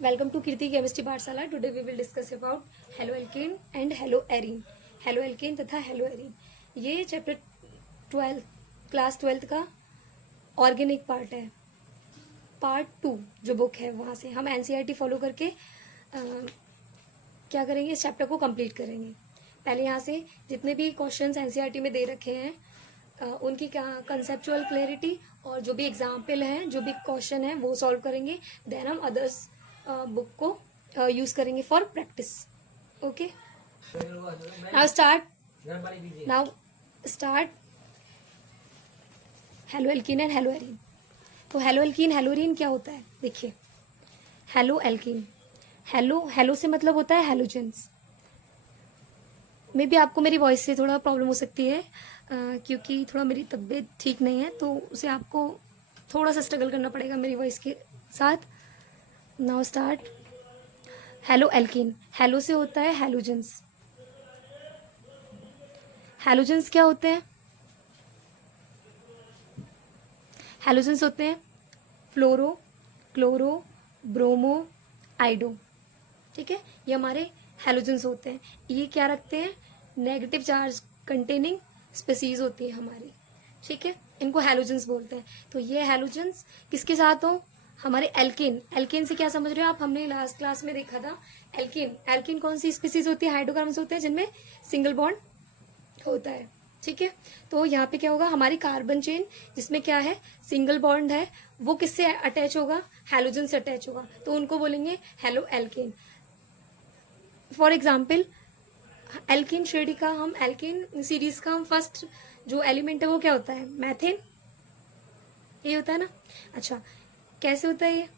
Welcome to Kirti Chemistry पाठशाला. Today we will discuss about haloalkane and haloarine. haloalkane तथा haloarine. ये chapter 12 class 12 का organic part है. Part 2 जो book है वहाँ से हम एनसीईआरटी फॉलो करके क्या करेंगे, इस चैप्टर को कंप्लीट करेंगे. पहले यहाँ से जितने भी क्वेश्चंस एनसीईआरटी में दे रखे हैं उनकी कंसेप्चुअल क्लैरिटी और जो भी एग्जाम्पल हैं, जो भी क्वेश्चन है वो सॉल्व करेंगे. देन हम अदर्स बुक को यूज करेंगे for practice. Okay, now start haloalkane and haloarene. तो हेलोएल्कीन हेलोरीन क्या होता है, देखिए. हेलोएल्कीन, हेलो से मतलब होता है हेलोजेंस. मे बी आपको मेरी वॉइस से थोड़ा प्रॉब्लम हो सकती है क्योंकि थोड़ा मेरी तबीयत ठीक नहीं है, तो उसे आपको थोड़ा सा स्ट्रगल करना पड़ेगा मेरी वॉइस के साथ. Now start. हेलोएल्कीन, हेलो से होता है हेलोजेंस. हेलोजेंस क्या होते हैं? हेलोजेंस होते हैं फ्लोरो, क्लोरो, ब्रोमो, आइडो. ठीक है, ये हमारे हेलोजेंस होते हैं. ये क्या रखते हैं? नेगेटिव चार्ज कंटेनिंग स्पीसीज होती है हमारी. ठीक है, इनको हेलोजेंस बोलते हैं. तो ये हेलोजेंस किसके साथ हो? हमारे एल्केन. एल्केन से क्या समझ रहे हो आप? हमने लास्ट क्लास में देखा था एल्केन. एल्केन कौन सी स्पीसीज होती है? हाइड्रोकार्बन्स होते हैं जिनमें सिंगल बॉन्ड होता है. ठीक है, तो यहाँ पे क्या होगा, हमारी कार्बन चेन जिसमें क्या है, सिंगल बॉन्ड है, वो किससे अटैच होगा? हेलोजन से अटैच होगा. तो उनको बोलेंगे hello alkane. For example alkane श्रेणी का हम एल्केन सीरीज का हम फर्स्ट जो एलिमेंट है वो क्या होता है? मैथेन. ये होता है ना. अच्छा, कैसे होता है ये?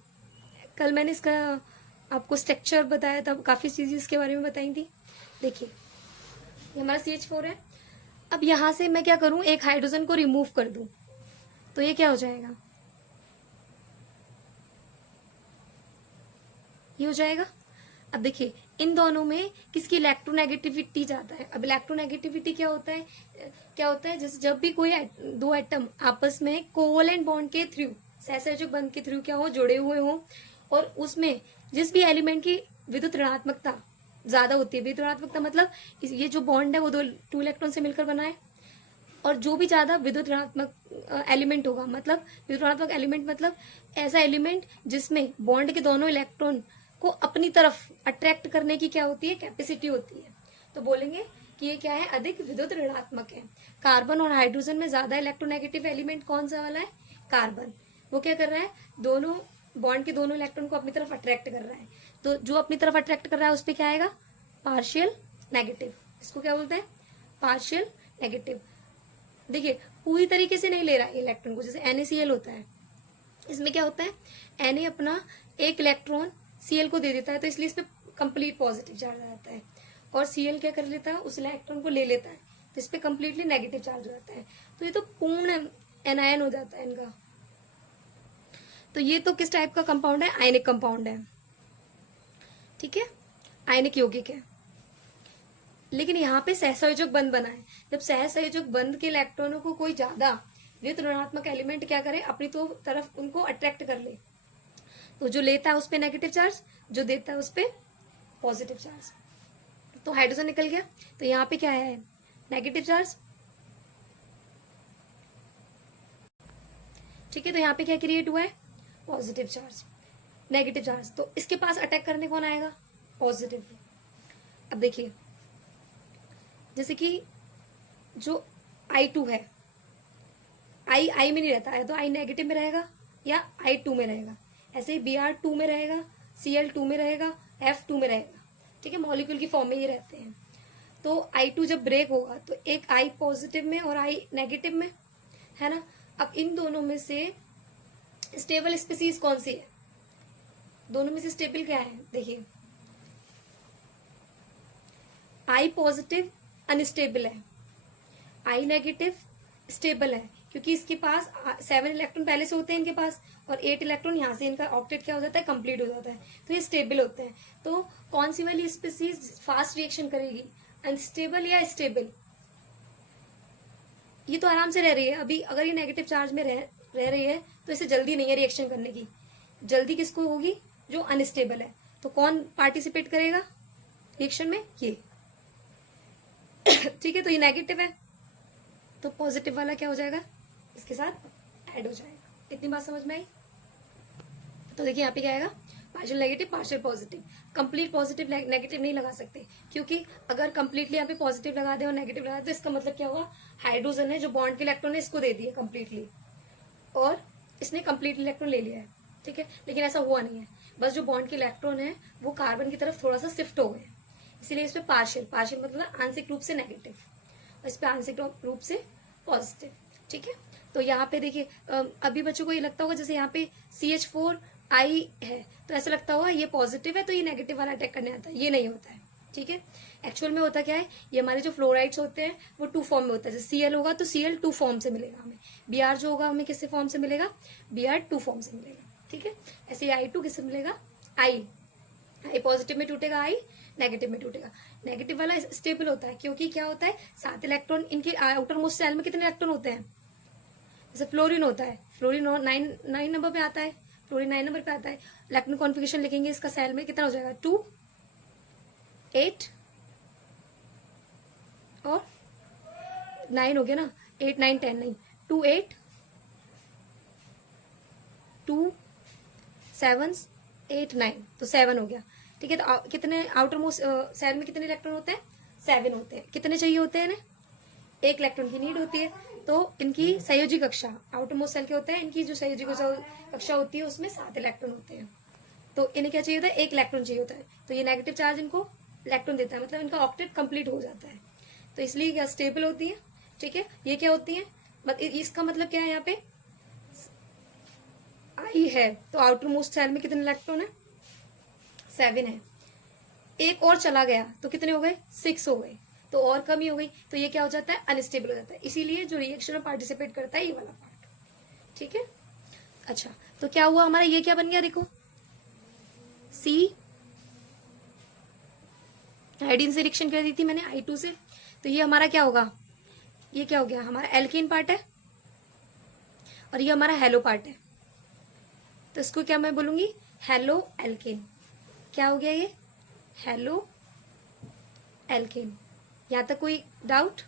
कल मैंने इसका आपको स्ट्रक्चर बताया था, काफी चीजें इसके बारे में बताई थी. देखिए, ये हमारा CH4 है. अब यहां से मैं क्या करूं, एक हाइड्रोजन को रिमूव कर दूं, तो ये क्या हो जाएगा? ये हो जाएगा. अब देखिए, इन दोनों में किसकी इलेक्ट्रोनेगेटिविटी ज्यादा है? अब इलेक्ट्रोनेगेटिविटी क्या होता है? जैसे जब भी कोई दो एटम आपस में कोवलेंट बॉन्ड के थ्रू, सहसंयोजक बंध के थ्रू क्या हो, जुड़े हुए हो, और उसमें जिस भी एलिमेंट की विद्युत ऋणात्मकता ज्यादा होती है. विद्युत ऋणात्मकता मतलब ये जो बॉन्ड है वो टू इलेक्ट्रॉन से मिलकर बना है, और जो भी ज्यादा विद्युत ऋणात्मक एलिमेंट होगा, मतलब विद्युत ऋणात्मक एलिमेंट मतलब ऐसा एलिमेंट जिसमें बॉन्ड के दोनों इलेक्ट्रॉन को अपनी तरफ अट्रैक्ट करने की क्या होती है? कैपेसिटी होती है. तो बोलेंगे कि ये क्या है? अधिक विद्युत ऋणात्मक है. कार्बन और हाइड्रोजन में ज्यादा इलेक्ट्रोनेगेटिव एलिमेंट कौन सा वाला है? कार्बन. वो क्या कर रहा है? दोनों बॉन्ड के दोनों इलेक्ट्रॉन को अपनी तरफ अट्रैक्ट कर रहा है. तो जो अपनी तरफ अट्रैक्ट कर रहा है उस पर क्या आएगा? Partial negative. इसको क्या बोलते हैं? Partial negative. देखिए, पूरी तरीके से नहीं ले रहा है इलेक्ट्रॉन को. जैसे NaCl होता है, इसमें क्या होता है? Na अपना एक इलेक्ट्रॉन Cl को दे देता है, तो इसलिए इस पे कंप्लीट पॉजिटिव चार्ज आ जाता है. और Cl क्या कर लेता है? उस इलेक्ट्रॉन को ले लेता है, तो इस पे कंप्लीटली नेगेटिव चार्ज हो जाता है. तो ये तो पूर्ण एनायन हो जाता है इनका. तो ये तो किस टाइप का कंपाउंड है? आयनिक कंपाउंड है. ठीक है, आयनिक यौगिक है. लेकिन यहाँ पे सहसंयोजक बंध बना है. जब सहसंयोजक बंध के इलेक्ट्रॉनों को कोई ज्यादा विद्युत ऋणात्मक एलिमेंट क्या करे? अपनी तो तरफ उनको अट्रैक्ट कर ले, तो जो लेता है उस पे नेगेटिव चार्ज, जो देता है उस पे पॉजिटिव चार्ज. तो हाइड्रोजन निकल गया, तो यहाँ पे क्या है? Negative charge. ठीक है, तो यहाँ पे क्या क्रिएट हुआ है? Positive charge, negative charge. तो इसके पास अटैक करने कौन आएगा? पॉजिटिव. अब देखिए, जैसे कि जो I2 है, I में नहीं रहता है, तो I नेगेटिव में रहेगा या I2 में रहेगा. ऐसे ही Br2 में रहेगा, Cl2 में रहेगा, F2 में रहेगा. ठीक है, मॉलिक्यूल की फॉर्म में ये रहते हैं. तो I2 जब ब्रेक होगा तो एक I पॉजिटिव में और I नेगेटिव में है ना. अब इन दोनों में से स्टेबल स्पीसीज कौन सी है? दोनों में से स्टेबल क्या है? देखिए, I पॉजिटिव अनस्टेबल है, I नेगेटिव स्टेबल है, क्योंकि इसके पास 7 इलेक्ट्रॉन पहले से होते हैं इनके पास, और 8 इलेक्ट्रॉन यहाँ से इनका ऑक्टेट क्या हो जाता है? कंप्लीट हो जाता है. तो ये स्टेबल होते हैं. तो कौन सी वाली स्पीसीज फास्ट रिएक्शन करेगी? अनस्टेबल या स्टेबल? ये तो आराम से रह रही है. अभी अगर ये नेगेटिव चार्ज में रह रही है तो इसे जल्दी नहीं है रिएक्शन करने की. जल्दी किसको होगी? जो अनस्टेबल है। तो कौन पार्टिसिपेट करेगा रिएक्शन में? ये। ठीक है, तो ये नेगेटिव है, तो पॉजिटिव वाला क्या हो जाएगा? इसके साथ ऐड हो जाएगा। इतनी बात समझ में आई? तो देखिए यहाँ पे क्या आएगा? Partial negative, partial positive. Complete positive negative नहीं लगा सकते, क्योंकि अगर कंप्लीटली यहाँ पे पॉजिटिव लगा दे और नेगेटिव लगा दे तो इसका मतलब क्या होगा? हाइड्रोजन है जो बॉन्ड के इलेक्ट्रॉन है इसको दे दिया कंप्लीटली, और इसने कंप्लीट इलेक्ट्रॉन ले लिया है। ठीक है, लेकिन ऐसा हुआ नहीं है, बस जो बॉन्ड के इलेक्ट्रॉन है वो कार्बन की तरफ थोड़ा सा शिफ्ट हो गए, इसीलिए इस पे पार्शियल, पार्शियल मतलब आंशिक रूप से नेगेटिव, और इस पे आंशिक रूप से पॉजिटिव। ठीक है, तो यहाँ पे देखिए अभी बच्चों को ये लगता होगा जैसे यहाँ पे CH4I है तो ऐसा लगता होगा ये पॉजिटिव है तो ये नेगेटिव वाला अटैक करने आता है। ये नहीं होता है। ठीक है, एक्चुअल में होता क्या है, ये हमारे जो फ्लोराइड्स होते हैं वो 2 फॉर्म में होता है। जैसे Cl होगा तो Cl 2 फॉर्म से मिलेगा हमें, Br जो होगा हमें किससे फॉर्म से मिलेगा? Br 2 फॉर्म से मिलेगा। ठीक है, ऐसे I2 किससे मिलेगा? I पॉजिटिव में टूटेगा, I नेगेटिव में टूटेगा। नेगेटिव वाला स्टेबल होता है, क्योंकि क्या होता है 7 इलेक्ट्रॉन, इनके आउटर मोस्ट शेल में कितने इलेक्ट्रॉन होते हैं? जैसे फ्लोरीन होता है, फ्लोरीन 9 नंबर पे आता है, फ्लोरीन 9 नंबर पे आता है। इलेक्ट्रॉन कॉन्फिगरेशन लिखेंगे इसका सेल में कितना हो जाएगा? 2 8 और 9 हो गया ना, 8 9 10 नहीं, 2 8 2 7 8 9, तो 7 हो गया। ठीक है, तो कितने आउटर मोस्ट सेल में कितने इलेक्ट्रॉन होते हैं? 7 होते हैं। कितने चाहिए होते हैं इन्हें? 1 इलेक्ट्रॉन की नीड होती है। तो इनकी संयोजी कक्षा, आउटर मोस्ट सेल के होते हैं, इनकी जो संयोजी कक्षा होती है उसमें 7 इलेक्ट्रॉन होते हैं। तो इन्हें क्या चाहिए होता है? 1 इलेक्ट्रॉन चाहिए होता है। तो ये नेगेटिव चार्ज इनको इलेक्ट्रॉन देता है, मतलब इनका ऑक्टेट कंप्लीट हो जाता है, तो इसलिए क्या स्टेबल होती है। ठीक है, ये क्या होती है? इसका मतलब क्या है? यहाँ पे I है तो आउटर मोस्ट सेल में कितने इलेक्ट्रॉन है? 7 है। एक और चला गया तो कितने हो गए? 6 हो गए, तो और कमी हो गई, तो ये क्या हो जाता है? अनस्टेबल हो जाता है। इसीलिए जो रिएक्शन में पार्टिसिपेट करता है ये वाला पार्ट। ठीक है, अच्छा, तो क्या हुआ हमारा? ये क्या बन गया? देखो, C आयोडीन से रिएक्शन कर दी थी मैंने I2 से, तो ये हमारा क्या होगा? ये क्या हो गया? हमारा एल्केन पार्ट है, और ये हमारा हेलो पार्ट है, तो इसको क्या मैं बोलूंगी? Halo alkane. क्या हो गया ये? Halo alkane. यहां तक कोई डाउट?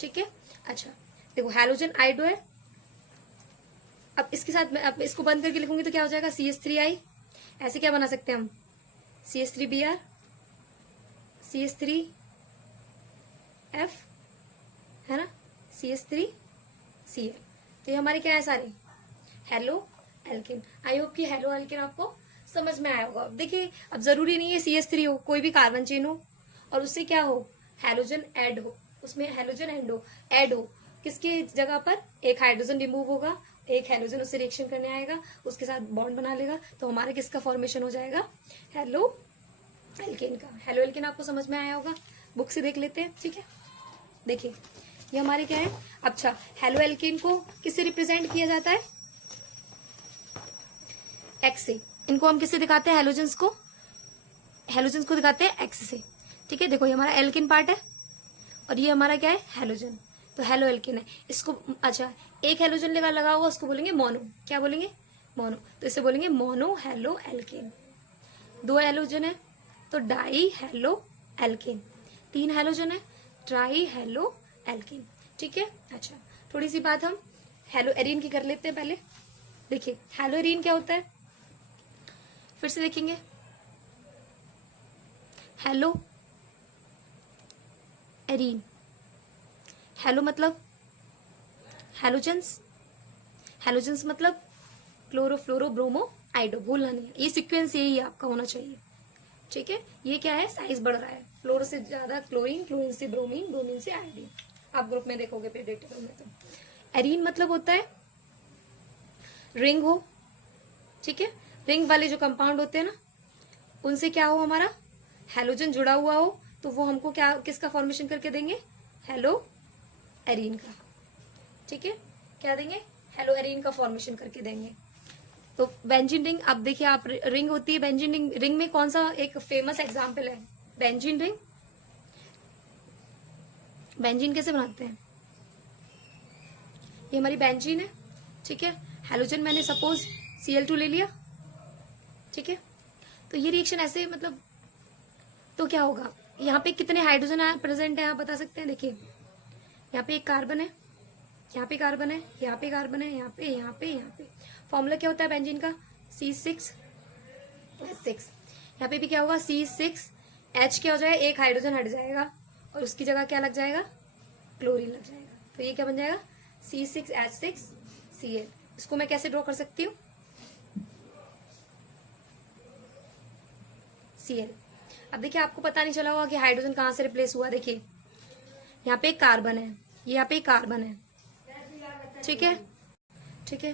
ठीक है, अच्छा देखो, हैलोजन आइडो है। अब इसके साथ मैं अब इसको बंद करके लिखूंगी तो क्या हो जाएगा? CH3I। ऐसे क्या बना सकते हैं हम? CH3Br, CH3F, है ना, CH3Cl। तो ये हमारे क्या है? सारे हेलो एल्केन। आई होप कि हेलो एल्केन आपको समझ में आया होगा। अब देखिए, अब जरूरी नहीं है CH3 हो, कोई भी कार्बन चेन हो और उससे क्या हो? हैलोजन ऐड हो, उसमें हैलोजन ऐड हो। किसकी जगह पर? एक हाइड्रोजन रिमूव होगा, एक हैलोजन उससे रिएक्शन करने आएगा, उसके साथ बॉन्ड बना लेगा, तो हमारे किसका फॉर्मेशन हो जाएगा? हेलो एल्केन का। हेलो एल्केन आपको समझ में आया होगा, बुक से देख लेते हैं। ठीक है, देखिए ये हमारे क्या है? अच्छा, हेलो एल्केन को किससे रिप्रेजेंट किया जाता है? एक्स से। इनको हम किससे दिखाते हैं? हैलोजन्स को दिखाते हैं एक्स से। ठीक है, देखो ये हमारा एल्केन पार्ट है और ये हमारा क्या है? हैलोजन। तो हेलो एल्केन है इसको। अच्छा, एक हैलोजन लगा होगा उसको बोलेंगे मोनो। क्या बोलेंगे? मोनो। तो इसे बोलेंगे मोनो हेलो एल्केन। 2 हैलोजन है तो डाई हेलो एल्केन। 3 हैलोजन है ट्राई हेलो एल्केन। ठीक है, अच्छा थोड़ी सी बात हम हेलो एरीन की कर लेते हैं पहले। देखिए हेलो एरीन क्या होता है, फिर से देखेंगे। हेलो एरीन, हेलो मतलब हैलोजेंस मतलब क्लोरो फ्लोरो ब्रोमो आइडो। भूलना नहीं, ये सीक्वेंस यही आपका होना चाहिए। ठीक है, ये क्या है? साइज बढ़ रहा है, फ्लोरो से ज्यादा क्लोरीन, क्लोरीन से ब्रोमीन, ब्रोमीन से आयोडीन। आप ग्रुप में देखोगे प्रेडिक्टेबल में। तो एरीन मतलब होता है रिंग हो। ठीक है, रिंग वाले जो कंपाउंड होते हैं ना, उनसे क्या हो? हमारा हैलोजन जुड़ा हुआ हो, तो वो हमको क्या, किसका फॉर्मेशन करके देंगे? हेलो एरीन का। ठीक है, क्या देंगे? हेलो एरीन का फॉर्मेशन करके देंगे। तो बेंजीन रिंग, अब देखिए आप, रिंग होती है बेंजीन रिंग। रिंग में कौन सा एक फेमस एग्जाम्पल है? Benzene ring. बेंजीन कैसे बनाते हैं? ये हमारी बेंजीन है। ठीक है, हैलोजन मैंने सपोज Cl2 ले लिया, ठीक है, तो ये रिएक्शन ऐसे मतलब, तो क्या होगा, यहाँ पे कितने हाइड्रोजन प्रेजेंट है आप बता सकते हैं। देखिए यहाँ पे एक कार्बन है, यहाँ पे कार्बन है, यहाँ पे कार्बन है, यहाँ पे यहाँ पे यहाँ पे। फॉर्मूला क्या होता है बेंजीन का, C6H6। यहाँ पे भी क्या होगा, C6H क्या हो जाएगा, एक हाइड्रोजन हट जाएगा और उसकी जगह क्या लग जाएगा, क्लोरीन लग जाएगा। तो ये क्या बन जाएगा, C6H6Cl। इसको मैं कैसे ड्रॉ कर सकती हूँ, Cl। अब देखिए आपको पता नहीं चला होगा कि हाइड्रोजन कहाँ से रिप्लेस हुआ। देखिए यहाँ पे एक कार्बन है, यहाँ पे एक कार्बन है, ठीक है, ठीक है,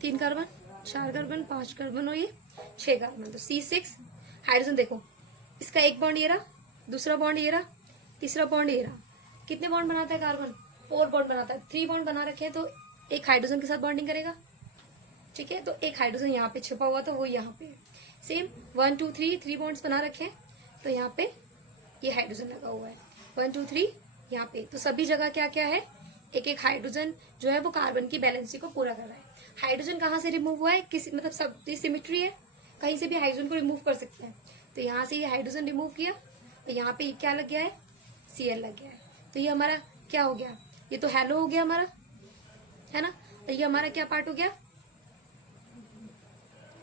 3 कार्बन, 4 कार्बन, 5 कार्बन और ये 6 कार्बन। तो C6 हाइड्रोजन, देखो इसका एक बॉन्ड ये रहा, दूसरा बॉन्ड ये रहा, तीसरा बॉन्ड ये रहा। कितने बॉन्ड बनाता है कार्बन, 4 बॉन्ड बनाता है। 3 बॉन्ड बना रखे हैं तो एक हाइड्रोजन के साथ बॉन्डिंग करेगा, ठीक है। तो एक हाइड्रोजन यहाँ पे छिपा हुआ तो वो यहाँ पे सेम 1 2 3 बॉन्ड्स बना रखे हैं, तो यहाँ पे ये हाइड्रोजन लगा हुआ है 1 2 3 यहाँ पे। तो सभी जगह क्या क्या है, एक एक हाइड्रोजन जो है वो कार्बन की बैलेंसी को पूरा कर रहा है। हाइड्रोजन कहाँ से रिमूव हुआ है, किसी मतलब सब सिमेट्री है, कहीं से भी हाइड्रोजन को रिमूव कर सकते हैं। तो यहाँ से ये हाइड्रोजन रिमूव किया और यहाँ पे क्या लग गया है, Cl लग गया है। तो ये हमारा क्या हो गया, ये तो हेलो हो गया हमारा, है ना। और ये हमारा क्या पार्ट हो गया,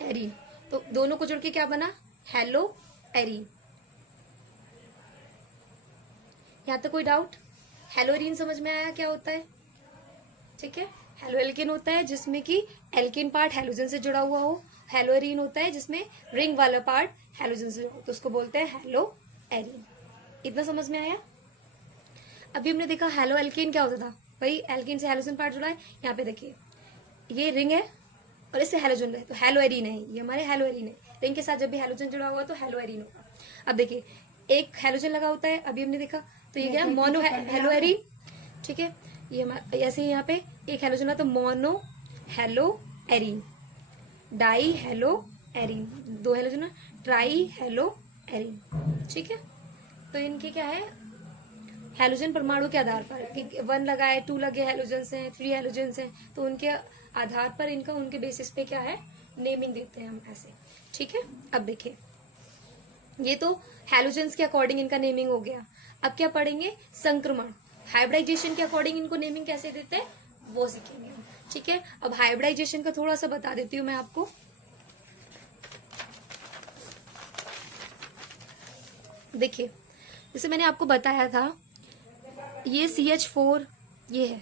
एरीन। तो दोनों को जोड़ के क्या बना, हेलो एरीन। यहाँ तक कोई डाउट, हेलो एरीन समझ में आया क्या होता है, ठीक है। हेलो एल्केन होता है जिसमें कि एल्केन पार्ट हैलोजन से जुड़ा हुआ हो, हेलो एरीन होता है जिसमें रिंग वाला पार्ट हैलोजन से जुड़ा हो, तो उसको बोलते हैं हेलो एरीन। इतना समझ में आया। अभी हमने देखा हेलो एल्केन क्या होता था, भाई एल्केन से हैलोजन पार्ट जुड़ा है। यहाँ पे देखिए ये रिंग है और इससे हैलोजन है, तो हेलो एरीन है, ये हमारे हेलो एरीन है। रिंग के साथ जब भी हैलोजन जुड़ा हुआ तो हेलो एरीन होगा। अब देखिए एक हैलोजन लगा होता है, अभी हमने देखा, तो ये क्या मोनो हेलो एरीन, ठीक है। ये ऐसे ही यहाँ पे एक हैलोजन है तो mono hello arene, die hello arene, 2 halogen है, ट्राई हेलो एरीन, ठीक है। तो इनके क्या है, हैलोजन परमाणु के आधार पर कि 1 लगा है, 2 लगे हैलोजन्स हैं, 3 हैलोजन्स हैं, तो उनके आधार पर इनका उनके बेसिस पे क्या है नेमिंग देते हैं हम ऐसे, ठीक है। अब देखिए ये तो हैलोजन्स के अकॉर्डिंग इनका नेमिंग हो गया। अब क्या पढ़ेंगे, संक्रमण, हाइब्रिडाइजेशन के अकॉर्डिंग इनको नेमिंग कैसे देते हैं वो सीखेंगे हम, ठीक है। अब हाइब्रिडाइजेशन का थोड़ा सा बता देती हूँ मैं आपको। देखिए जैसे मैंने आपको बताया था ये CH4 ये है,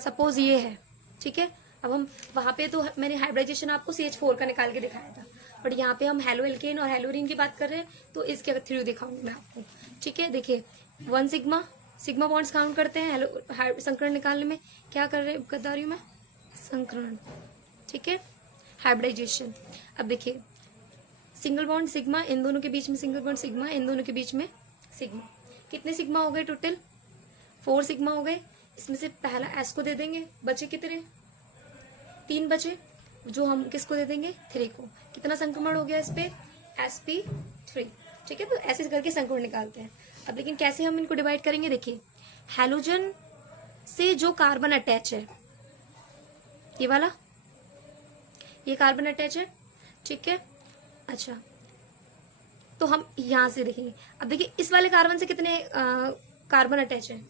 सपोज ये है, ठीक है। अब हम वहां पे तो मैंने हाइब्रिडाइजेशन आपको CH4 का निकाल के दिखाया था, बट यहाँ पे हम हेलो एल्केन और हेलोरीन की बात कर रहे हैं तो इसके थ्रू दिखाऊंगी मैं आपको, ठीक है। देखिए 1 सिग्मा बॉन्ड्स काउंट करते हैं हेलो संकरण निकालने में, क्या कर रही हूँ मैं, संकरण, ठीक है, हाइब्रिडाइजेशन। अब देखिए सिंगल बॉन्ड सिग्मा, इन दोनों के बीच में सिंगल बॉन्ड सिग्मा, इन दोनों के बीच में सिग्मा। कितने सिग्मा हो गए टोटल, 4 सिग्मा हो गए। इसमें से पहला एस को दे देंगे, बचे कितने, 3 बचे, जो हम किसको दे देंगे, 3 को। कितना संक्रमण हो गया इस पे, sp3, ठीक है। तो ऐसे करके संक्रमण निकालते हैं। अब लेकिन कैसे हम इनको डिवाइड करेंगे, देखिए हैलोजन से जो कार्बन अटैच है, ये वाला, ये कार्बन अटैच है, ठीक है। अच्छा तो हम यहां से देखेंगे। अब देखिए इस वाले कार्बन से कितने कार्बन अटैच है,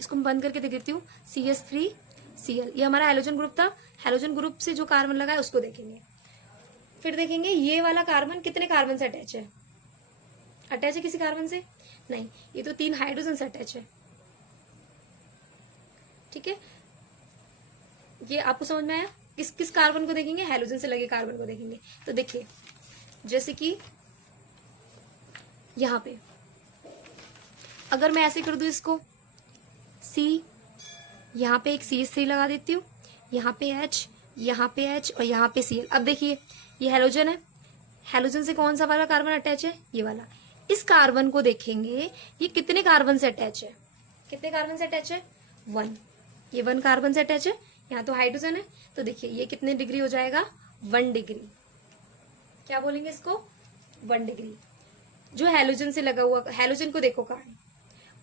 इसको मैं बंद करके दे देती हूँ, CH3Cl, ये हमारा हैलोजन ग्रुप था। हैलोजन ग्रुप से जो कार्बन लगा है उसको देखेंगे। फिर देखेंगे ये वाला कार्बन कितने कार्बन से अटैच है, अटैच है किसी कार्बन से नहीं, ये तो 3 हाइड्रोजन से अटैच है, ठीक है। ये आपको समझ में आया। किस किस कार्बन को देखेंगे, हैलोजन से लगे कार्बन को देखेंगे। तो देखिए जैसे कि यहां पे अगर मैं ऐसे कर दूं इसको, C, यहाँ पे एक CH3 लगा देती हूँ, यहाँ पे H, यहाँ पे H और यहाँ पे Cl। अब देखिए ये हैलोजन है, हैलोजन से कौन सा वाला कार्बन अटैच है, ये वाला। इस कार्बन को देखेंगे ये कितने कार्बन से अटैच है, कितने कार्बन से अटैच है, 1, ये 1 कार्बन से अटैच है। यहाँ तो हाइड्रोजन है, तो देखिए ये कितने डिग्री हो जाएगा, 1 डिग्री। क्या बोलेंगे इसको, 1 डिग्री। जो हैलोजन से लगा हुआ, हैलोजन को देखो कार्बन,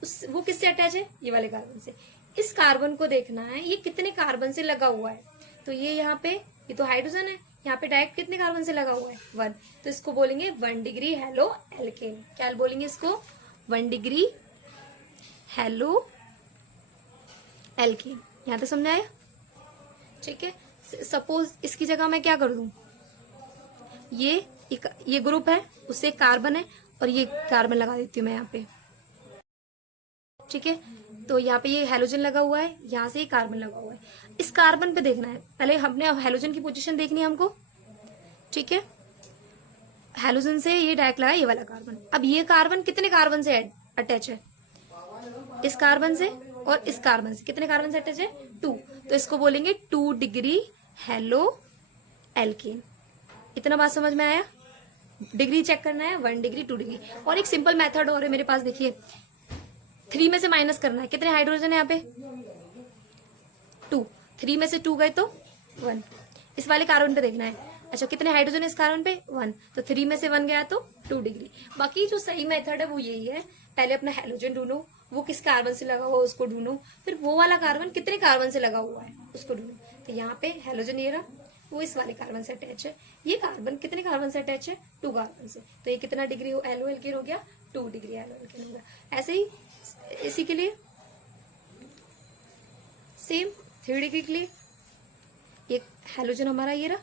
उस वो किससे अटैच है, ये वाले कार्बन से। इस कार्बन को देखना है ये कितने कार्बन से लगा हुआ है, तो ये यहाँ पे ये तो हाइड्रोजन है, यहाँ पे डायरेक्ट कितने कार्बन से लगा हुआ है 1, तो इसको बोलेंगे 1 डिग्री हेलो एल्केन। क्या बोलेंगे इसको 1 डिग्री हेलो एल्केन। यहाँ तक समझ आया? ठीक है। सपोज इसकी जगह मैं क्या कर दूं, ये ग्रुप है, उससे एक कार्बन है और ये कार्बन लगा देती हूँ मैं यहाँ पे। ठीक है, तो यहाँ पे ये हेलोजन लगा हुआ है, यहाँ से ये कार्बन लगा हुआ है। इस कार्बन पे देखना है, पहले हमने हेलोजन की पोजीशन देखनी है हमको। ठीक है, हेलोजन से ये डायरेक्ट लगा ये वाला कार्बन। अब ये कार्बन कितने कार्बन से अटैच है, इस कार्बन से और इस कार्बन से कितने कार्बन से अटैच है 2, तो इसको बोलेंगे 2 डिग्री हेलो एल्केन। इतना बात समझ में आया? डिग्री चेक करना है 1 डिग्री 2 डिग्री। और एक सिंपल मेथड और है मेरे पास, देखिए 3 में से माइनस करना है, कितने हाइड्रोजन है यहाँ पे 2, 3 में से 2 गए तो 1। इस वाले कार्बन पे देखना है, अच्छा कितने हाइड्रोजन है इस कार्बन पे 1, तो 3 में से 1 गया तो 2 डिग्री। बाकी जो सही मेथड है वो यही है, पहले अपना हेलोजन ढूंढो, वो किस कार्बन से लगा हुआ उसको ढूंढो, फिर वो वाला कार्बन कितने कार्बन से लगा हुआ है उसको ढूंढो। तो यहाँ पे हेलोजन ये रहा, वो इस वाले कार्बन से अटैच है, ये कार्बन कितने कार्बन से अटैच है 2 कार्बन से, तो ये कितना डिग्री एलो एल्केन हो गया 2 डिग्री एलो एल्केन हो गया। ऐसे ही इसी के लिए सेम 3 डिग्री के लिए एक हेलोजन हमारा ये रहा।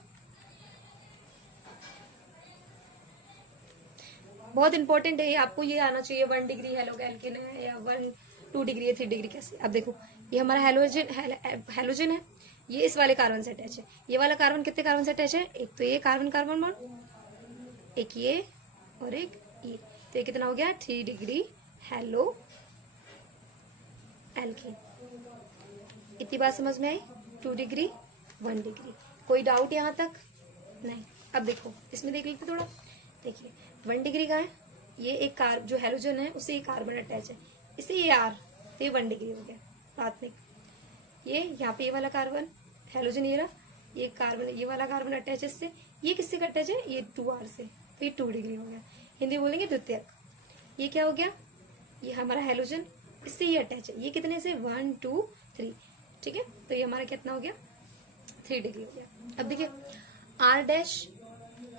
बहुत इंपॉर्टेंट है ये, आपको ये आना चाहिए 1 डिग्री हेलो एल्केन है या 2 डिग्री या 3 डिग्री कैसे। अब देखो ये हमारा हेलोजन है, ये इस वाले कार्बन से अटैच है, ये वाला कार्बन कितने कार्बन से अटैच है, एक तो ये कार्बन कार्बन बॉन्ड, एक ये और एक ये, तो ये कितना हो गया 3 डिग्री हेलो एल्केन। इतनी बात समझ में आई? 2 डिग्री 1 डिग्री। कोई डाउट यहाँ तक? नहीं। अब देखो इसमें देख लेते थोड़ा, देखिए 1 डिग्री का है, ये एक जो हेलोजन है उससे ये कार्बन अटैच है, इससे ये R, तो ये 1 डिग्री हो गया प्राथमिक। ये यहाँ पे ये वाला कार्बन हेलोजन ये रहा, ये कार्बन ये वाला कार्बन अटैच है इससे, ये किससे अटैच है ये 2R से, तो ये 2 डिग्री हो गया। हिंदी बोलेंगे द्वितीयक। ये क्या हो गया, ये हमारा हेलोजन इससे ये अटैच है, ये कितने से 1 2 3। ठीक है, तो ये हमारा कितना हो गया 3 डिग्री हो गया। अब देखिए R dash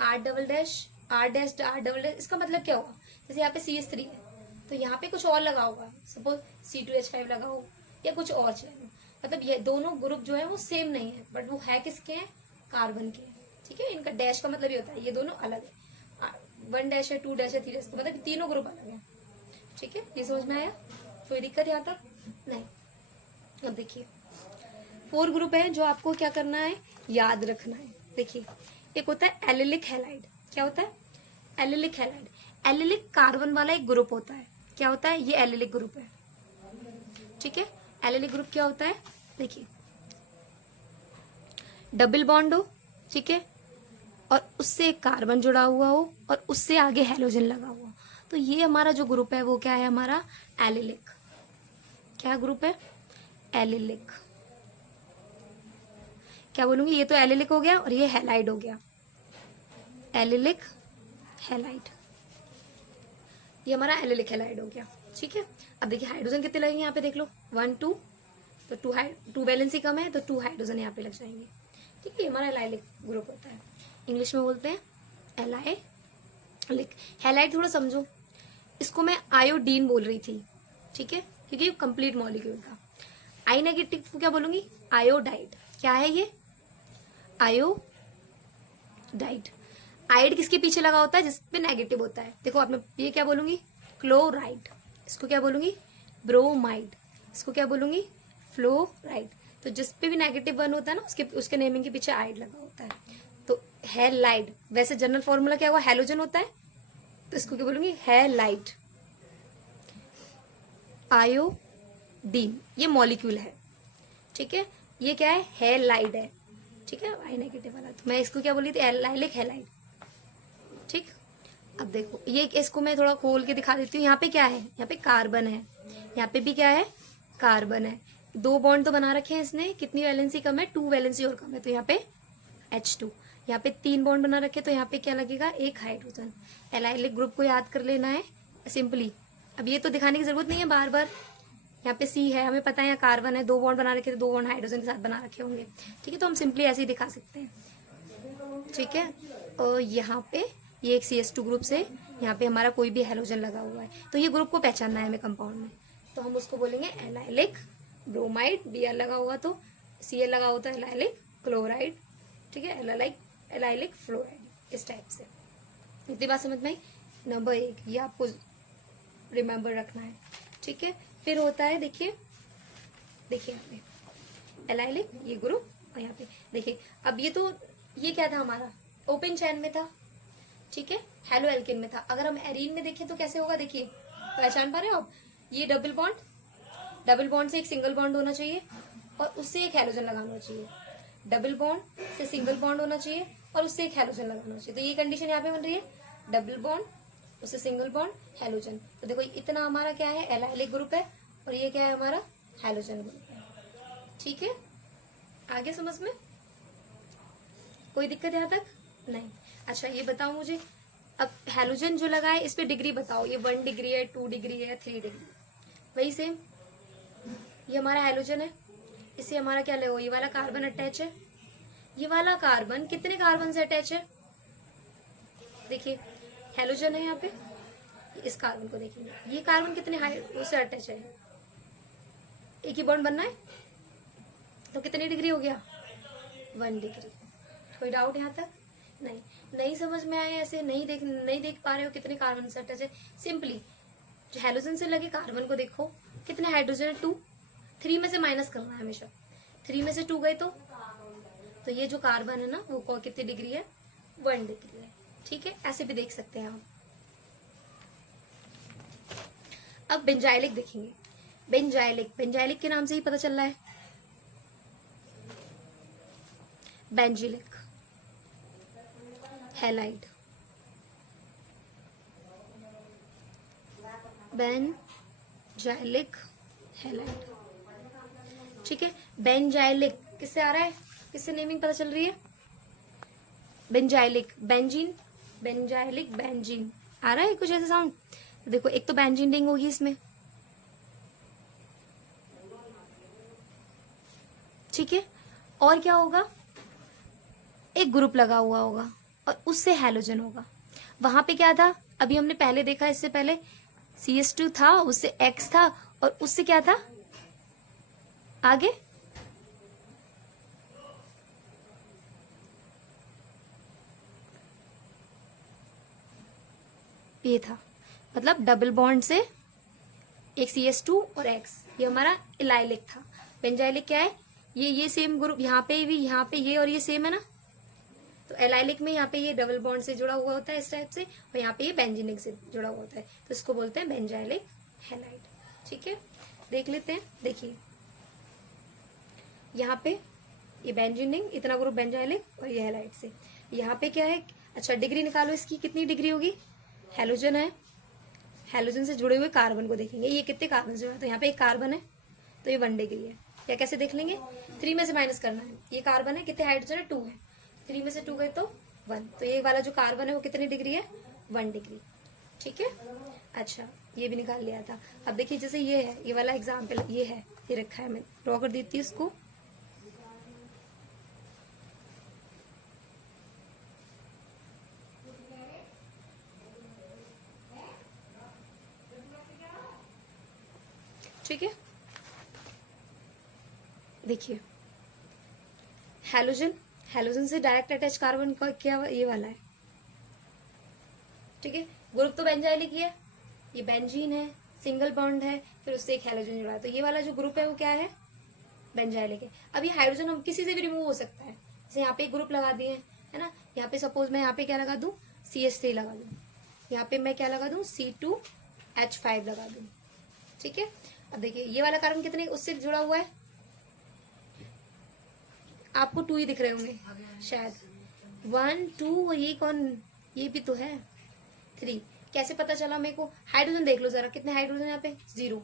R double dash R dash R double dash, इसका मतलब क्या हुआ, जैसे यहाँ पे CH3 है तो यहाँ पे कुछ और लगा होगा, सपोज C2H5 लगा हो या कुछ और चीज, मतलब ये दोनों ग्रुप जो है वो सेम नहीं है, बट वो है किसके हैं कार्बन के। ठीक है, इनका डैश का मतलब ये होता है ये दोनों अलग है, 1 डैश है 2 डैश है 3 डैश, तो मतलब तीनों ग्रुप अलग है। ठीक है, ये समझ में आया? कोई दिक्कत यहाँ तक? नहीं। अब देखिए 4 ग्रुप है जो आपको क्या करना है याद रखना है। देखिए एक होता है एलिलिक हैलाइड। क्या होता है एलिलिक हैलाइड? एलिलिक कार्बन वाला एक ग्रुप होता है। क्या होता है, ये एलिलिक ग्रुप है। ठीक है, एलिलिक ग्रुप क्या होता है, देखिए डबल बॉन्ड हो, ठीक है, और उससे एक कार्बन जुड़ा हुआ हो और उससे आगे हेलोजन लगा हुआ, तो ये हमारा जो ग्रुप है वो क्या है हमारा एलिलिक। क्या ग्रुप है एलिलिक। क्या बोलूंगी, ये तो एलिलिक हो गया और ये हैलाइड हो गया, एलिलिक हैलाइड, ये हमारा एलिलिक हैलाइड हो गया। ठीक है, अब देखिए हाइड्रोजन कितने लगेंगे यहाँ पे देख लो 1 2, तो 2 वैलेंसी कम है तो 2 हाइड्रोजन यहाँ पे लग जाएंगे। ठीक है, ये हमारा एलाइलिक ग्रुप होता है, इंग्लिश में बोलते हैं एलाइलिक। हैलाइड थोड़ा समझो, इसको मैं आयोडीन बोल रही थी, ठीक है, क्योंकि ये कंप्लीट मॉलिक्यूल था। आई नेगेटिव को क्या बोलूंगी आयोडाइड। क्या है ये आयोडाइड। आइड किसके पीछे लगा होता है, जिसपे नेगेटिव होता है। देखो आपने ये क्या बोलूंगी क्लोराइड, इसको क्या बोलूंगी ब्रोमाइड, इसको क्या बोलूंगी फ्लोराइड। तो जिसपे भी नेगेटिव 1 होता है ना उसके नेमिंग के पीछे आइड लगा होता है। तो हैलाइड, वैसे जनरल फॉर्मूला क्या हुआ हेलोजन होता है, तो इसको क्या बोलूंगी हैलाइड। आयोडीन ये मॉलिक्यूल है, ठीक है, ये क्या है हैलाइड है, ठीक है, आई नेगेटिव वाला। तो मैं इसको क्या बोली थी एलाइलिक हैलाइड। ठीक, अब देखो ये इसको मैं थोड़ा खोल के दिखा देती हूँ। यहाँ पे क्या है, यहाँ पे कार्बन है, यहाँ पे भी क्या है कार्बन है। 2 बॉन्ड तो बना रखे हैं इसने, कितनी वैलेंसी कम है 2 वैलेंसी और कम है, तो यहाँ पे H2। यहाँ पे 3 बॉन्ड बना रखे, तो यहाँ पे क्या लगेगा 1 हाइड्रोजन। एलाइलिक ग्रुप को याद कर लेना है सिंपली। अब ये तो दिखाने की जरूरत नहीं है बार बार। यहाँ पे C है, हमें पता है यहाँ कार्बन है, 2 बॉन्ड बना रखे, तो 2 बॉन्ड हाइड्रोजन के साथ बना रखे होंगे। ठीक है, तो हम सिंपली ऐसे ही दिखा सकते हैं। ठीक है। और यहाँ पे ये एक CS2 ग्रुप से यहाँ पे हमारा कोई भी हेलोजन लगा हुआ है, तो ये ग्रुप को पहचानना है हमें कंपाउंड में, तो हम उसको बोलेंगे एलाइलिक ब्रोमाइड। Br लगा हुआ तो Cl लगा होता है एलाइलिक क्लोराइड, ठीक है, एलाइलिक फ्लोराइड, इस टाइप से। इतनी बात समझ में आई। नंबर 1 ये आपको रिमेम्बर रखना है, ठीक है। फिर होता है, देखिए यहाँ पे एलाइलिक ये ग्रुप, और यहाँ पे देखिए अब ये क्या था हमारा, ओपन चैन में था, ठीक है, हेलो एल्केन में था। अगर हम एरीन में देखें तो कैसे होगा, देखिए पहचान पा रहे हो आप, ये डबल बॉन्ड से एक सिंगल बॉन्ड होना चाहिए और उससे एक हेलोजन लगाना चाहिए, डबल बॉन्ड से सिंगल बॉन्ड होना चाहिए और उससे एक हेलोजन लगाना चाहिए। तो ये कंडीशन यहाँ पे बन रही है, डबल बॉन्ड उससे सिंगल बॉन्ड हेलोजन। तो देखो इतना हमारा क्या है, एलाइलिक ग्रुप है, और ये क्या है हमारा, हेलोजन ग्रुप है, ठीक है। आगे समझ में कोई दिक्कत यहाँ तक नहीं। अच्छा ये बताओ मुझे, अब हेलोजन जो लगा है इस पे डिग्री बताओ, ये 1 डिग्री है, 2 डिग्री है, 3 डिग्री। वही सेम, ये हमारा हेलोजन है, इससे हमारा क्या लगो, ये वाला कार्बन अटैच है। ये वाला कार्बन कितने कार्बन से अटैच है, देखिए हेलोजन है यहाँ पे, इस कार्बन को देखेंगे, ये कार्बन कितने उससे अटैच है, एक ही बॉन्ड बनना है, तो कितनी डिग्री हो गया, 1 डिग्री। कोई डाउट यहाँ तक नहीं समझ में आए, ऐसे नहीं देख पा रहे हो कितने कार्बन से अटैच है। सिंपली हेलोजन से लगे कार्बन को देखो, कितने हाइड्रोजन है, 2, 3 में से माइनस करना है हमेशा, 3 में से 2 गए तो ये जो कार्बन है ना वो कितनी डिग्री है, 1 डिग्री है, ठीक है। ऐसे भी देख सकते हैं आप। अब बेंजाइलिक देखेंगे, बेंजाइलिक के नाम से ही पता चल रहा है, बेंजिलिक, हैलाइड, बेंजाइलिक, हैलाइड, ठीक है। बेंजाइलिक किससे आ रहा है, किससे नेमिंग पता चल रही है, बेंजाइलिक, बेंजाइलिक बेंजीन आ रहा है कुछ ऐसा साउंड। देखो एक तो बेंजीन रिंग होगी इसमें, ठीक है, और क्या होगा, एक ग्रुप लगा हुआ होगा और उससे हैलोजन होगा। वहां पे क्या था, अभी हमने पहले देखा, इससे पहले CS2 था, उससे X था, और उससे क्या था आगे, ये था, मतलब डबल बॉन्ड से एक CS2 और X, ये हमारा इलाइलिक था। बेंजाइलिक क्या है, ये सेम ग्रुप, यहाँ पे भी, यहाँ पे ये और ये सेम है ना, तो एलाइलिक में यहाँ पे ये डबल बॉन्ड से जुड़ा हुआ होता है इस टाइप से, और यहाँ पे ये बेंजीनिक से जुड़ा हुआ होता है, तो इसको बोलते हैं बेंजाइलिक हैलाइड, ठीक है। देख लेते हैं, देखिए यहाँ पे ये बेंजीनिक, इतना ग्रुप बेंजाइलिक और ये हैलाइड से, यहाँ पे क्या है, अच्छा डिग्री निकालो इसकी, कितनी डिग्री होगी, हेलोजन है, हेलोजन से जुड़े हुए कार्बन को देखेंगे, ये कितने कार्बन से है, तो यहाँ पे एक कार्बन है तो ये 1 डिग्री है, या कैसे देख लेंगे, 3 में से माइनस करना है, ये कार्बन है, कितने हाइड्रोजन है, 2 है, 3 में से 2 गए तो 1, तो ये वाला जो कार्बन है वो कितनी डिग्री है, 1 डिग्री, ठीक है। अच्छा ये भी निकाल लिया था। अब देखिए जैसे ये है, ये वाला एग्जाम्पल ये है, ये रखा है, मैं ड्रॉ कर देती हूँ इसको, ठीक है। देखिए हेलोजन से डायरेक्ट अटैच कार्बन का क्या, ये वाला है, ठीक है। ग्रुप तो बेंजाइलिक ही है, ये बेंजीन है, सिंगल बॉन्ड है, फिर उससे एक हेलोजन जुड़ा है, तो ये वाला जो ग्रुप है वो क्या है, बेंजाइलिक है। अब ये हाइड्रोजन हम किसी से भी रिमूव हो सकता है, जैसे यहाँ पे एक ग्रुप लगा दिए है ना, यहाँ पे सपोज मैं यहाँ पे क्या लगा दूं, CH3 लगा दूं, यहाँ पे मैं क्या लगा दूं, C2H5 लगा दूं, ठीक है। अब देखिए ये वाला कार्बन कितने उससे जुड़ा हुआ है, आपको 2 ही दिख रहे होंगे शायद, 1 2, और ये कौन, ये भी तो है 3, कैसे पता चला मेरे को, हाइड्रोजन देख लो जरा, कितने हाइड्रोजन यहाँ पे, 0,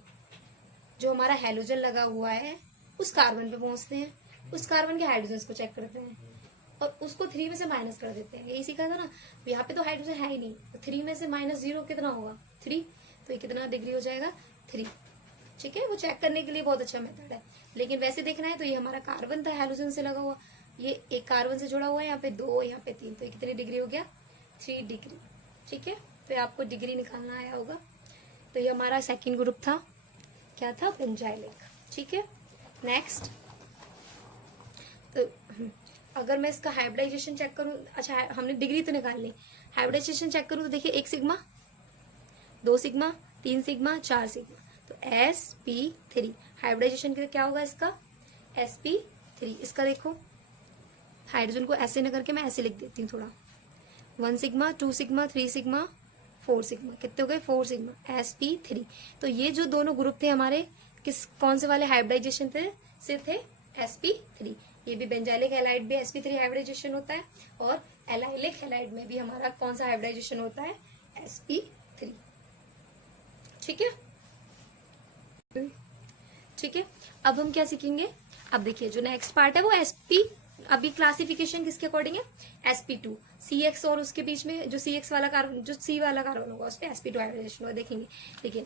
जो हमारा हेलोजन लगा हुआ है उस कार्बन पे पहुंचते हैं, उस कार्बन के हाइड्रोजन को चेक करते हैं और उसको 3 में से माइनस कर देते हैं, यही सीखा था ना। यहाँ पे तो हाइड्रोजन है ही नहीं, तो 3 में से -0 कितना होगा, 3, तो ये कितना डिग्री हो जाएगा, 3, ठीक है। वो चेक करने के लिए बहुत अच्छा मेथड है, लेकिन वैसे देखना है तो ये हमारा कार्बन था हेलोजन से लगा हुआ, ये एक कार्बन से जुड़ा हुआ है, यहाँ पे 2, यहाँ पे 3, तो ये कितनी डिग्री हो गया? 3 डिग्री। ठीक है, तो ये आपको डिग्री निकालना आया होगा। तो ये हमारा सेकंड ग्रुप था, क्या था? बेंजाइलिक। ठीक है, नेक्स्ट। तो अगर मैं इसका हाइब्रिडाइजेशन चेक करूं, अच्छा हमने डिग्री तो निकाल ली, हाइब्रिडाइजेशन चेक करूं तो देखिए 1 सिग्मा, 2 सिग्मा, 3 सिग्मा, 4 सिग्मा, तो sp3 हाइब्रिडाइजेशन क्या होगा इसका? sp3। इसका देखो हाइड्रोजन को ऐसे न करके मैं ऐसे लिख देती हूँ थोड़ा, 1 सिग्मा, 2 सिग्मा, 3 सिग्मा, 4 सिग्मा, कितने हो गए? 4 सिग्मा, sp3। तो ये जो दोनों ग्रुप थे हमारे, कौन से वाले हाइब्रिडाइजेशन से थे? sp3। ये भी बेंजाइलिक हैलाइड भी sp3 हाइब्रिडाइजेशन होता है, और एलाइलिक हैलाइड में भी हमारा कौन सा हाइब्रिडाइजेशन होता है? sp3। ठीक है, ठीक है। अब हम क्या सीखेंगे? अब देखिए जो नेक्स्ट पार्ट है वो sp, अभी क्लासिफिकेशन किसके अकॉर्डिंग है? sp2। cx और उसके बीच में जो cx वाला कार्बन, जो c वाला कार्बन होगा उस पर sp2 हाइब्रिडाइजेशन होगा, देखेंगे। देखिए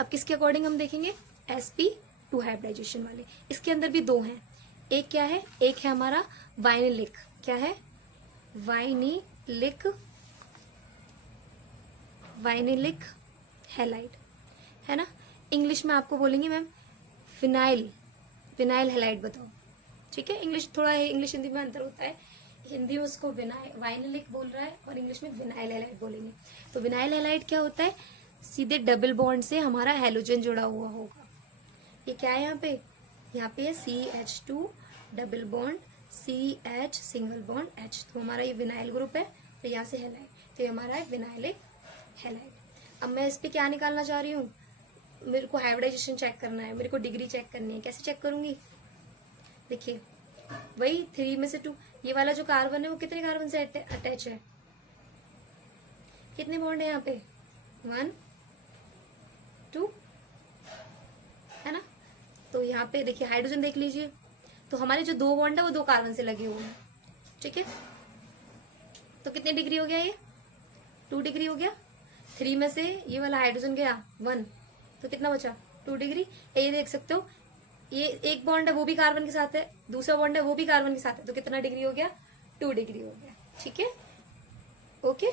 अब किसके अकॉर्डिंग हम देखेंगे? sp2 हाइब्रिडाइजेशन वाले। इसके अंदर भी 2 हैं, एक क्या है? एक है हमारा वाइनिलिक। क्या है? वाइनिलिक, वाइनिलिक हैलाइड, है ना? इंग्लिश में आपको बोलेंगे मैम फिनाइल, फिनाइल हैलाइड बताओ। ठीक है, इंग्लिश थोड़ा इंग्लिश हिंदी में अंतर होता है, हिंदी में उसको वाइनिलिक बोल रहा है और इंग्लिश में विनाइल हैलाइड बोलेंगे। तो विनाइल हैलाइड क्या होता है? सीधे डबल बॉन्ड से हमारा हैलोजन जुड़ा हुआ होगा। ये क्या है? यहाँ पे है CH2 double bond CH single bond H, तो हमारा ये विनाइल ग्रुप है, तो यहाँ से हैलाइड, तो ये हमारा है विनाइलिक हैलाइड। अब मैं इस पे क्या निकालना चाह रही हूँ? मेरे को हाइब्रिडाइजेशन चेक करना है, मेरे को डिग्री चेक करनी है। कैसे चेक करूंगी? देखिए वही 3 में से 2, ये वाला जो कार्बन है वो कितने कार्बन से अटैच है? कितने बॉन्ड है यहाँ पे? 1 2, है ना? तो यहाँ पे देखिए हाइड्रोजन देख लीजिए, तो हमारे जो 2 बॉन्ड है वो 2 कार्बन से लगे हुए हैं। ठीक है, तो कितने डिग्री हो गया? ये 2 डिग्री हो गया। 3 में से ये वाला हाइड्रोजन गया 1, तो कितना बचा? 2 डिग्री। ये देख सकते हो, ये एक बॉन्ड है वो भी कार्बन के साथ है, दूसरा बॉन्ड है वो भी कार्बन के साथ है, तो कितना डिग्री हो गया? 2 डिग्री हो गया। ठीक है, ओके।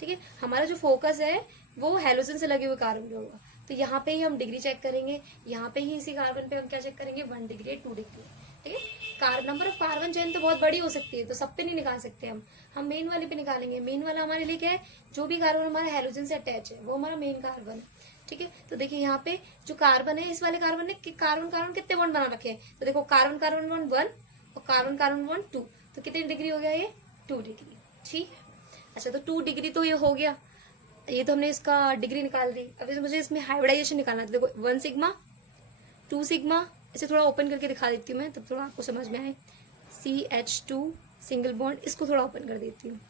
ठीक है, हमारा जो फोकस है वो हेलोजन से लगे हुए कार्बन पे होगा, तो यहाँ पे ही हम डिग्री चेक करेंगे, यहाँ पे ही इसी कार्बन पे हम क्या चेक करेंगे? 1 डिग्री, 2 डिग्री। ठीक है, नंबर ऑफ कार्बन चेन तो बहुत बड़ी हो सकती है, तो सब पे नहीं निकाल सकते हम मेन वाले पे निकालेंगे। मेन वाला हमारे लिए क्या है? जो भी कार्बन हमारा हेलोजन से अटैच है वो हमारा मेन कार्बन है। ठीक है, तो देखिए यहाँ पे जो कार्बन है, इस वाले कार्बन ने कार्बन कितने बॉन्ड बना रखे हैं? तो देखो कार्बन कार्बन बॉन्ड 1 और कार्बन कार्बन बॉन्ड 2, तो कितनी डिग्री हो गया? ये 2 डिग्री। ठीक है, अच्छा तो 2 डिग्री तो ये हो गया, ये तो हमने इसका डिग्री निकाल दी। अब मुझे इसमें हाइब्रिडाइजेशन निकालना है, तो देखो 1 सिग्मा, 2 सिग्मा, इसे थोड़ा ओपन करके दिखा देती हूँ मैं, तब थोड़ा आपको समझ में आए। CH2 सिंगल बॉन्ड, इसको थोड़ा ओपन कर देती हूँ।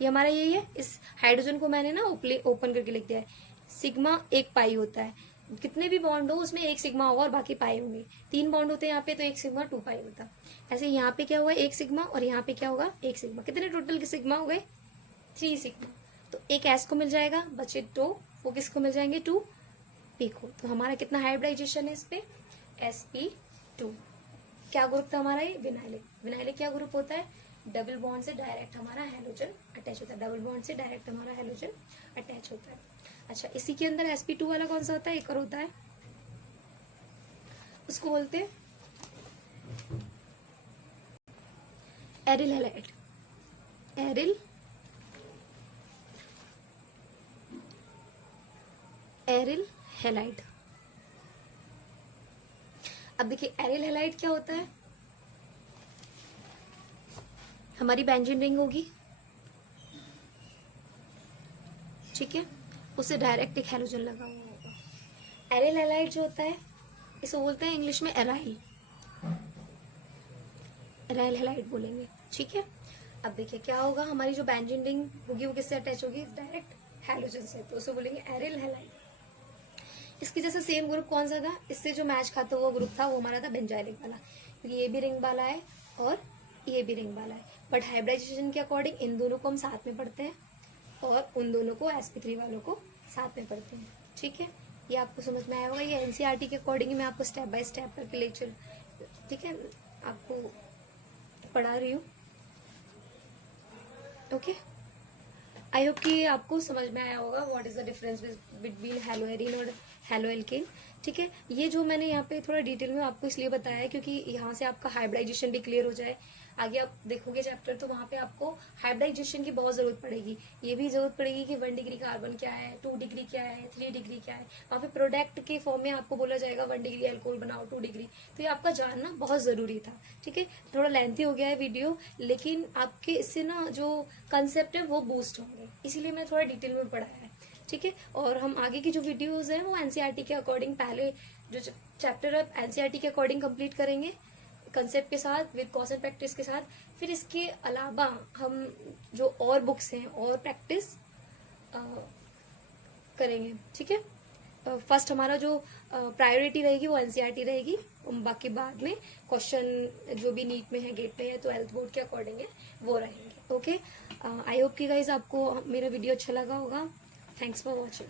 ये हमारा यही है, इस हाइड्रोजन को मैंने ना ओपन करके लिख दिया है। सिग्मा 1 पाई होता है, कितने भी बॉन्ड हो उसमें 1 सिग्मा होगा और बाकी पाई होंगे। 3 बॉन्ड होते हैं यहाँ पे, तो 1 सिग्मा 2 पाई होता। ऐसे यहाँ पे क्या हुआ? 1 सिग्मा, और यहाँ पे क्या होगा? 1 सिग्मा। कितने टोटल के सिग्मा हो गए? 3 सिग्मा। तो एक S को मिल जाएगा, बचे 2, वो किसको मिल जाएंगे? 2 P को। तो हमारा कितना हाइब्रिडाइजेशन है इस पे? sp2। क्या ग्रुप था हमारा? ये विनाइलिक। विनाइलिक क्या ग्रुप होता है? डबल बॉन्ड से डायरेक्ट हमारा हैलोजन अटैच होता है, डबल बॉन्ड से डायरेक्ट हमारा हैलोजन अटैच होता है। अच्छा, इसी के अंदर sp2 वाला कौन सा होता है? एक और होता है, उसको बोलते हैं एरिल हैलाइड। Aryl halide. अब देखिए एरिल हैलाइड क्या होता है? हमारी बेंजीन रिंग होगी, ठीक है, उससे डायरेक्ट एक हैलोजन लगा हुआ होगा। एरिल हैलाइड जो होता है इसे बोलते हैं इंग्लिश में एराइल, एराइल हैलाइड बोलेंगे। ठीक है, अब देखिए क्या होगा, हमारी जो बेंजीन रिंग होगी वो किससे अटैच होगी? डायरेक्ट हैलोजन से, तो उसे बोलेंगे एरिल हैलाइड। इसकी जैसे सेम ग्रुप कौन सा था? इससे जो मैच खाता हुआ ग्रुप था वो हमारा था बेंजाइलिक वाला, क्योंकि ये भी रिंग वाला है और ये भी रिंग वाला है। बट हाइब्रिडाइजेशन के अकॉर्डिंग इन दोनों को हम साथ में पढ़ते हैं और उन दोनों को sp3 वालों को साथ में पढ़ते हैं। ठीक है, ये आपको समझ में आया होगा। ये एनसीईआरटी के अकॉर्डिंग मैं आपको स्टेप बाय स्टेप करके लेक्चर ठीक है, आपको पढ़ा रही हूँ। ओके, आई होप कि आपको समझ में आया होगा what is the difference between haloarene और हेलोएल्केन। ठीक है, ये जो मैंने यहाँ पे थोड़ा डिटेल में आपको इसलिए बताया है क्योंकि यहाँ से आपका हाइब्रिडाइजेशन भी क्लियर हो जाए। आगे आप देखोगे चैप्टर तो वहाँ पे आपको हाइब्रिडाइजेशन की बहुत जरूरत पड़ेगी। ये भी जरूरत पड़ेगी कि 1 डिग्री कार्बन क्या है, 2 डिग्री क्या है, 3 डिग्री क्या है। वहाँ पे प्रोडक्ट के फॉर्म में आपको बोला जाएगा 1 डिग्री अल्कोहल बनाओ, 2 डिग्री। तो ये आपका जानना बहुत जरूरी था। ठीक है, थोड़ा लेंथी हो गया है वीडियो, लेकिन आपके इससे ना जो कंसेप्ट है वो बूस्ट होंगे, इसीलिए मैं थोड़ा डिटेल में पढ़ाया है। ठीक है, और हम आगे की जो वीडियोस हैं वो एनसीईआरटी के अकॉर्डिंग, पहले जो चैप्टर है एनसीईआरटी के अकॉर्डिंग कंप्लीट करेंगे, कंसेप्ट के साथ, विद कॉज एंड प्रैक्टिस के साथ। फिर इसके अलावा हम जो और बुक्स हैं और प्रैक्टिस करेंगे। ठीक है, फर्स्ट हमारा जो प्रायोरिटी रहेगी वो एनसीईआरटी रहेगी, बाकी बाद में क्वेश्चन जो भी नीट में है, गेट में है, तो 12th बोर्ड के अकॉर्डिंग है वो रहेंगे। ओके, आई होप कि गाइज आपको मेरा वीडियो अच्छा लगा होगा। Thanks for watching.